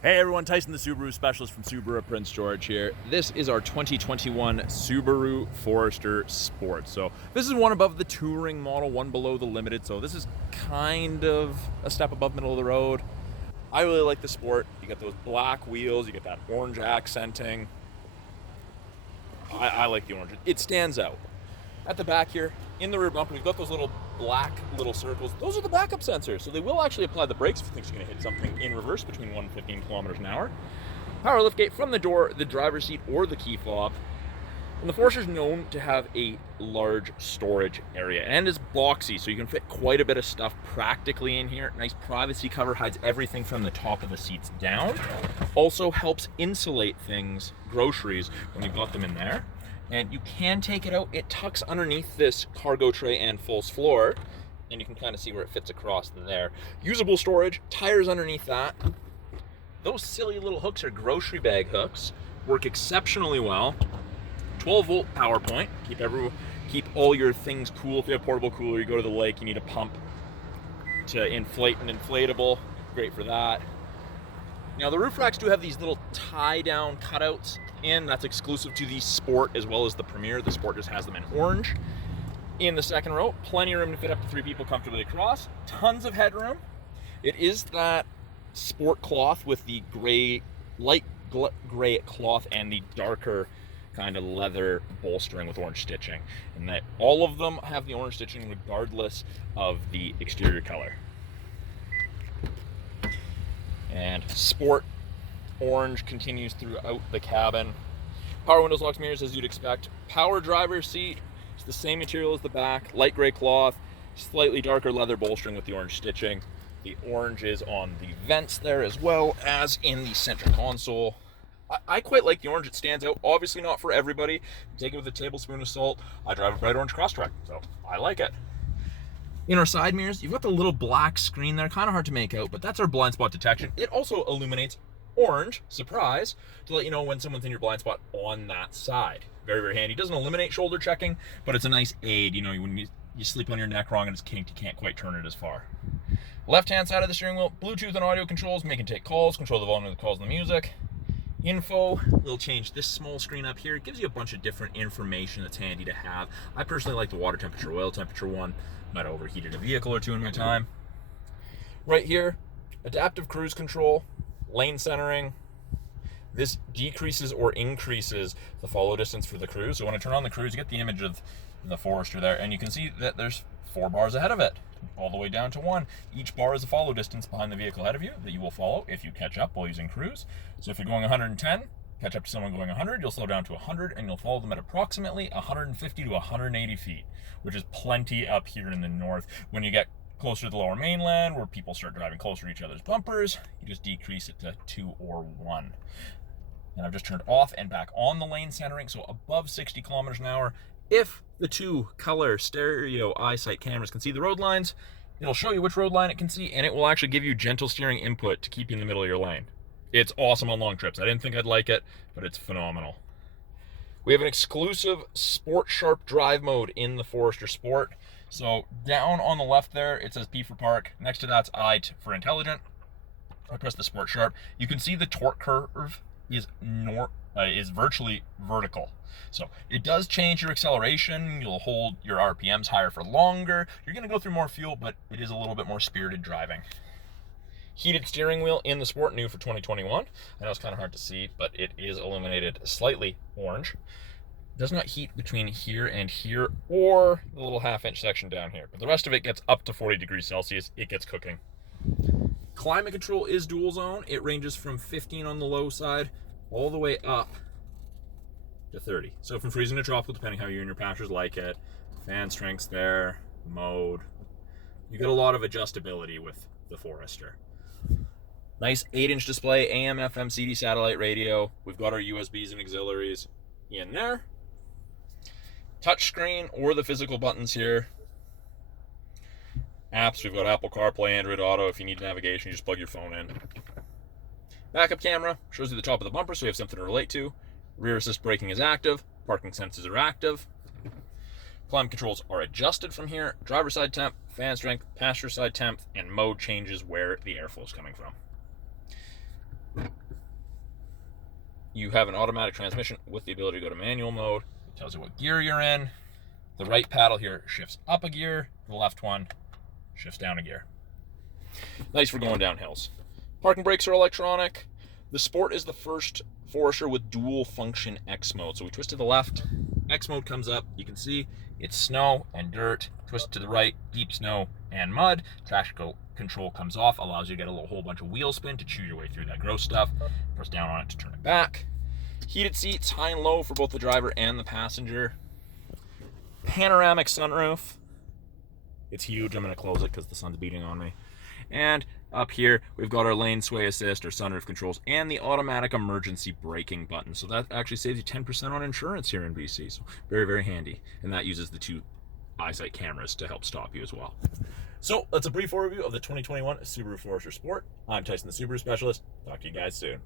Hey everyone, Tyson the Subaru specialist from Subaru Prince George here. This is our 2021 Subaru Forester Sport. So this is one above the touring model, one below the limited. So this is kind of a step above middle of the road. I really like the Sport. You get those black wheels, you get that orange accenting. I like the orange. It stands out. At the back here, in the rear bumper, we've got those little black little circles. Those are the backup sensors, so they will actually apply the brakes if you think you're going to hit something in reverse between 1 and 15 kilometers an hour. Power liftgate from the door, the driver's seat, or the key fob. And the Forester's known to have a large storage area, and is boxy, so you can fit quite a bit of stuff practically in here. Nice privacy cover, hides everything from the top of the seats down. Also helps insulate things, groceries, when you've got them in there. And you can take it out. It tucks underneath this cargo tray and false floor, and you can kind of see where it fits across there. Usable storage, tires underneath that. Those silly little hooks are grocery bag hooks, work exceptionally well. 12-volt power point, keep all your things cool. If you have a portable cooler, you go to the lake, you need a pump to inflate an inflatable, great for that. Now the roof racks do have these little tie-down cutouts in. That's exclusive to the Sport as well as the Premier. The Sport just has them in orange. In the second row, plenty of room to fit up to 3 people comfortably across. Tons of headroom. It is that Sport cloth with the light gray cloth and the darker kind of leather bolstering with orange stitching. And that all of them have the orange stitching regardless of the exterior color. And Sport orange continues throughout the cabin. Power windows, locks, mirrors as you'd expect. Power driver's seat, it's the same material as the back, light gray cloth, slightly darker leather bolstering with the orange stitching. The orange is on the vents there as well as in the center console. I quite like the orange, it stands out. Obviously not for everybody. Take it with a tablespoon of salt. I drive a bright orange Crosstrek, so I like it. In our side mirrors, you've got the little black screen there, kind of hard to make out, but that's our blind spot detection. It also illuminates orange, surprise, to let you know when someone's in your blind spot on that side. Very, very handy. It doesn't eliminate shoulder checking, but it's a nice aid. You know, when you sleep on your neck wrong and it's kinked, you can't quite turn it as far. Left-hand side of the steering wheel, Bluetooth and audio controls, make and take calls, control the volume of the calls and the music. Info, we'll change this small screen up here. It gives you a bunch of different information that's handy to have. I personally like the water temperature, oil temperature one. Might have overheated a vehicle or two in my time. Right here, adaptive cruise control, lane centering. This decreases or increases the follow distance for the cruise. So when I turn on the cruise, you get the image of the Forester there, and you can see that there's 4 bars ahead of it, all the way down to 1. Each bar is a follow distance behind the vehicle ahead of you that you will follow if you catch up while using cruise. So if you're going 110, catch up to someone going 100, you'll slow down to 100, and you'll follow them at approximately 150 to 180 feet, which is plenty up here in the north. When you get closer to the lower mainland, where people start driving closer to each other's bumpers, you just decrease it to 2 or 1. And I've just turned off and back on the lane centering, so above 60 kilometers an hour. If the 2 color stereo eyesight cameras can see the road lines, it'll show you which road line it can see, and it will actually give you gentle steering input to keep you in the middle of your lane. It's awesome on long trips. I didn't think I'd like it, but it's phenomenal. We have an exclusive Sport Sharp drive mode in the Forester Sport. So down on the left there, it says P for park. Next to that's I for intelligent. I press the Sport Sharp. You can see the torque curve is virtually vertical. So it does change your acceleration. You'll hold your RPMs higher for longer. You're going to go through more fuel, but it is a little bit more spirited driving. Heated steering wheel in the Sport, new for 2021. I know it's kind of hard to see, but it is illuminated slightly orange. It does not heat between here and here, or the little half-inch section down here. But the rest of it gets up to 40 degrees Celsius. It gets cooking. Climate control is dual zone. It ranges from 15 on the low side all the way up to 30. So from freezing to tropical, depending how you and your passengers like it. Fan strengths there, mode. You get a lot of adjustability with the Forester. Nice 8-inch display, AM, FM, CD, satellite radio. We've got our USBs and auxiliaries in there. Touchscreen or the physical buttons here. Apps, we've got Apple CarPlay, Android Auto. If you need navigation, you just plug your phone in. Backup camera, shows you the top of the bumper so you have something to relate to. Rear assist braking is active. Parking sensors are active. Climate controls are adjusted from here. Driver side temp, fan strength, passenger side temp, and mode changes where the airflow is coming from. You have an automatic transmission with the ability to go to manual mode. It tells you what gear you're in. The right paddle here shifts up a gear. The left one shifts down a gear. Nice for going down hills. Parking brakes are electronic. The Sport is the first Forester with dual function X mode. So we twist to the left, X mode comes up. You can see it's snow and dirt. Twist to the right, deep snow and mud. Traction control comes off, allows you to get a whole bunch of wheel spin to chew your way through that gross stuff. Press down on it to turn it back. Heated seats, high and low for both the driver and the passenger. Panoramic sunroof. It's huge. I'm going to close it because the sun's beating on me. And up here, we've got our lane sway assist, our sunroof controls, and the automatic emergency braking button. So that actually saves you 10% on insurance here in BC. So very, very handy. And that uses the 2 eyesight cameras to help stop you as well. So that's a brief overview of the 2021 Subaru Forester Sport. I'm Tyson, the Subaru Specialist. Talk to you guys soon.